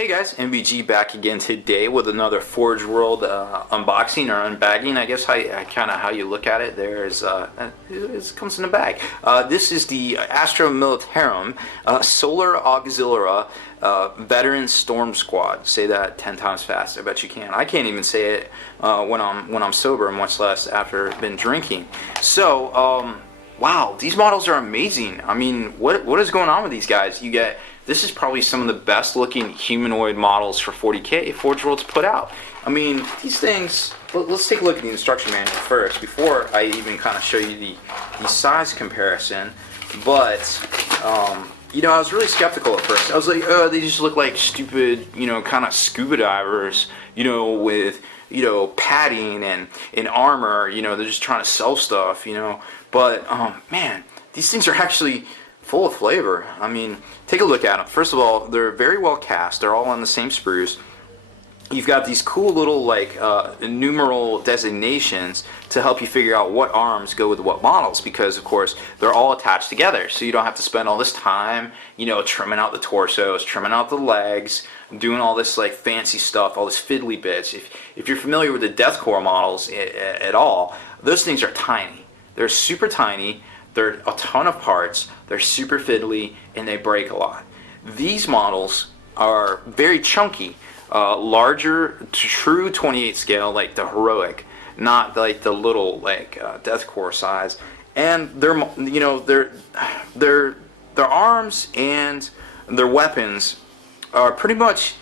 Hey guys, MVG back again today with another Forge World unboxing or unbagging. I guess kind of how you look at it. There's it comes in a bag. This is the Astra Militarum Solar Auxilia Veteran Storm Squad. Say that 10 times fast. I bet you can. I can't even say it when I'm sober, much less after been drinking. So wow, these models are amazing. I mean, what is going on with these guys? This is probably some of the best looking humanoid models for 40K Forge World's put out. I mean, these things, let's take a look at the instruction manual first before I even kind of show you the size comparison. But, you know, I was really skeptical at first. I was like, oh, they just look like stupid, you know, kind of scuba divers, you know, with, you know, padding and armor, you know, they're just trying to sell stuff, you know. But, man, these things are actually full of flavor. I mean, take a look at them. First of all, they're very well cast. They're all on the same sprues. You've got these cool little like numeral designations to help you figure out what arms go with what models, because of course they're all attached together, so you don't have to spend all this time, you know, trimming out the torsos, trimming out the legs, doing all this like fancy stuff, all this fiddly bits. If you're familiar with the deathcore models at all, those things are tiny. They're super tiny. They're a ton of parts, they're super fiddly, and they break a lot. These models are very chunky, larger, true 28 scale, like the heroic, not like the little like deathcore size. And they're, you know, their arms and their weapons are pretty much,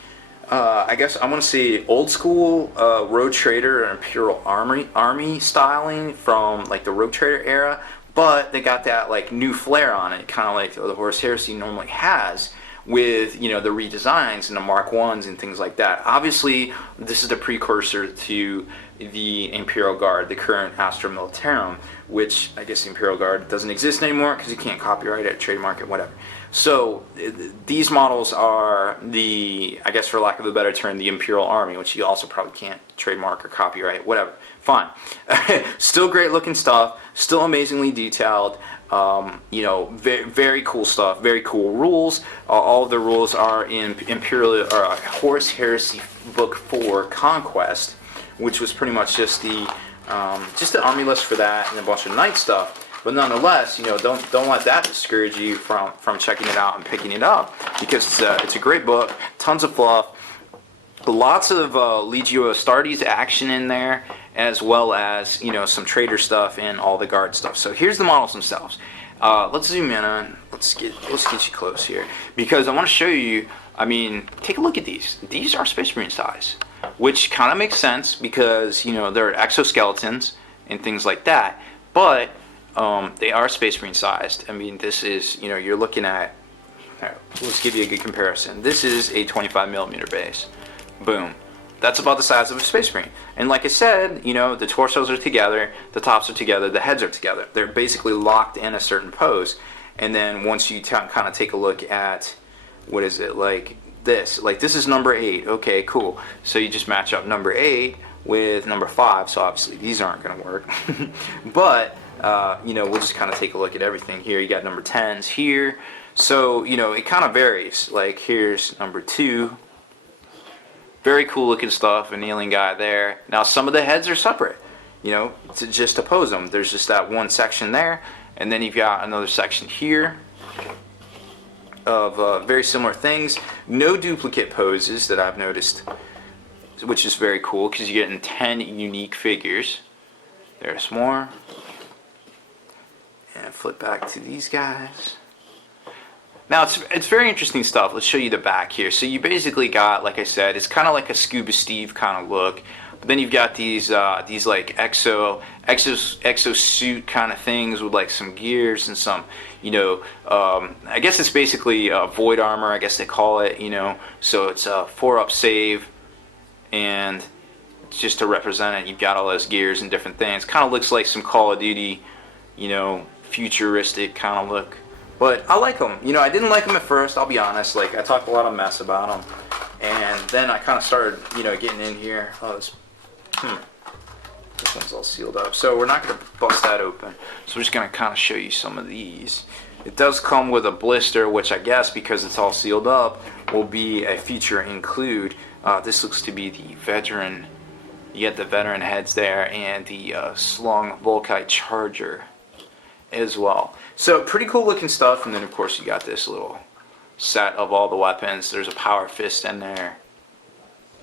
I guess I want to say old school Road Trader or Imperial Army styling from like the Road Trader era. But they got that like new flair on it, kind of like the Horus Heresy normally has, with, you know, the redesigns and the Mark 1s and things like that. Obviously, this is the precursor to the Imperial Guard, the current Astra Militarum, which I guess the Imperial Guard doesn't exist anymore because you can't copyright it, trademark it, whatever. So these models are the, I guess for lack of a better term, the Imperial Army, which you also probably can't trademark or copyright, whatever. Fine. Still great looking stuff, still amazingly detailed, you know, very cool stuff, very cool rules. All of the rules are in Horus Heresy Book 4 Conquest, which was pretty much just the army list for that and a bunch of knight stuff. But nonetheless, you know, don't let that discourage you from checking it out and picking it up, because it's a great book, tons of fluff, lots of Legio Astartes action in there, as well as, you know, some trader stuff and all the guard stuff. So here's the models themselves. Let's zoom in on. Let's get you close here, because I want to show you. I mean, take a look at these. These are Space Marine size, which kind of makes sense because, you know, they're exoskeletons and things like that. But they are Space Marine sized. I mean, this is, you know, you're looking at. Let's give you a good comparison. This is a 25mm base. Boom. That's about the size of a Space Marine. And like I said, you know, the torsos are together, the tops are together, the heads are together. They're basically locked in a certain pose. And then once you kind of take a look at, what is it, like this is number 8. Okay, cool. So you just match up number 8 with number 5. So obviously these aren't going to work. But, you know, we'll just kind of take a look at everything here. You got number 10s here. So, you know, it kind of varies. Like here's number 2. Very cool looking stuff, an alien guy there. Now some of the heads are separate, you know, to just oppose them. There's just that one section there, and then you've got another section here of very similar things. No duplicate poses that I've noticed, which is very cool because you're getting 10 unique figures. There's more. And flip back to these guys. Now it's very interesting stuff. Let's show you the back here. So you basically got, like I said, it's kind of like a Scuba Steve kind of look. But then you've got these like exosuit kind of things with like some gears and some, you know, I guess it's basically void armor, I guess they call it, you know. So it's a 4-up save, and just to represent it, you've got all those gears and different things. Kind of looks like some Call of Duty, you know, futuristic kind of look. But I like them. You know, I didn't like them at first, I'll be honest. Like, I talked a lot of mess about them. And then I kind of started, you know, getting in here. Oh, this one's all sealed up. So we're not going to bust that open. So we're just going to kind of show you some of these. It does come with a blister, which I guess because it's all sealed up will be a feature include. This looks to be the veteran. You get the veteran heads there and the slung Volkite charger as well. So pretty cool looking stuff. And then of course you got this little set of all the weapons. There's a power fist in there,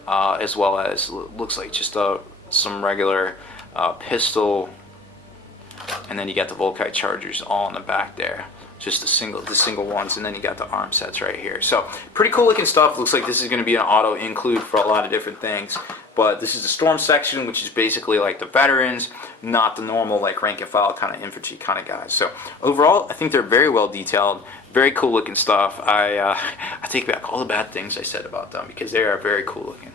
as well as looks like just some regular pistol, and then you got the Volkite chargers all in the back there. Just the single ones, and then you got the arm sets right here. So pretty cool looking stuff. Looks like this is going to be an auto include for a lot of different things. But this is the storm section, which is basically like the veterans, not the normal like rank and file kind of infantry kind of guys. So overall, I think they're very well detailed, very cool looking stuff. I take back all the bad things I said about them because they are very cool looking.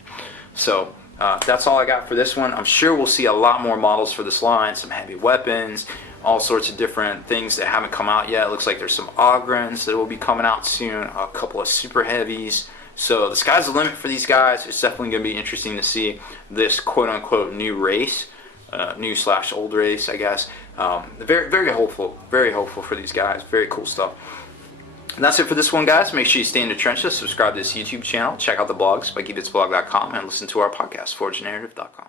So that's all I got for this one. I'm sure we'll see a lot more models for this line, some heavy weapons, all sorts of different things that haven't come out yet. It looks like there's some Ogrins that will be coming out soon, a couple of super heavies. So the sky's the limit for these guys. It's definitely going to be interesting to see this quote-unquote new race, new/old race, I guess. Very hopeful for these guys. Very cool stuff. And that's it for this one, guys. Make sure you stay in the trenches, subscribe to this YouTube channel, check out the blogs, BikeyBitsBlog.com, and listen to our podcast, ForgeNarrative.com.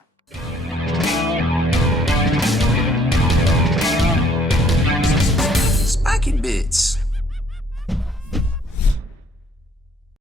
Spiky Bits.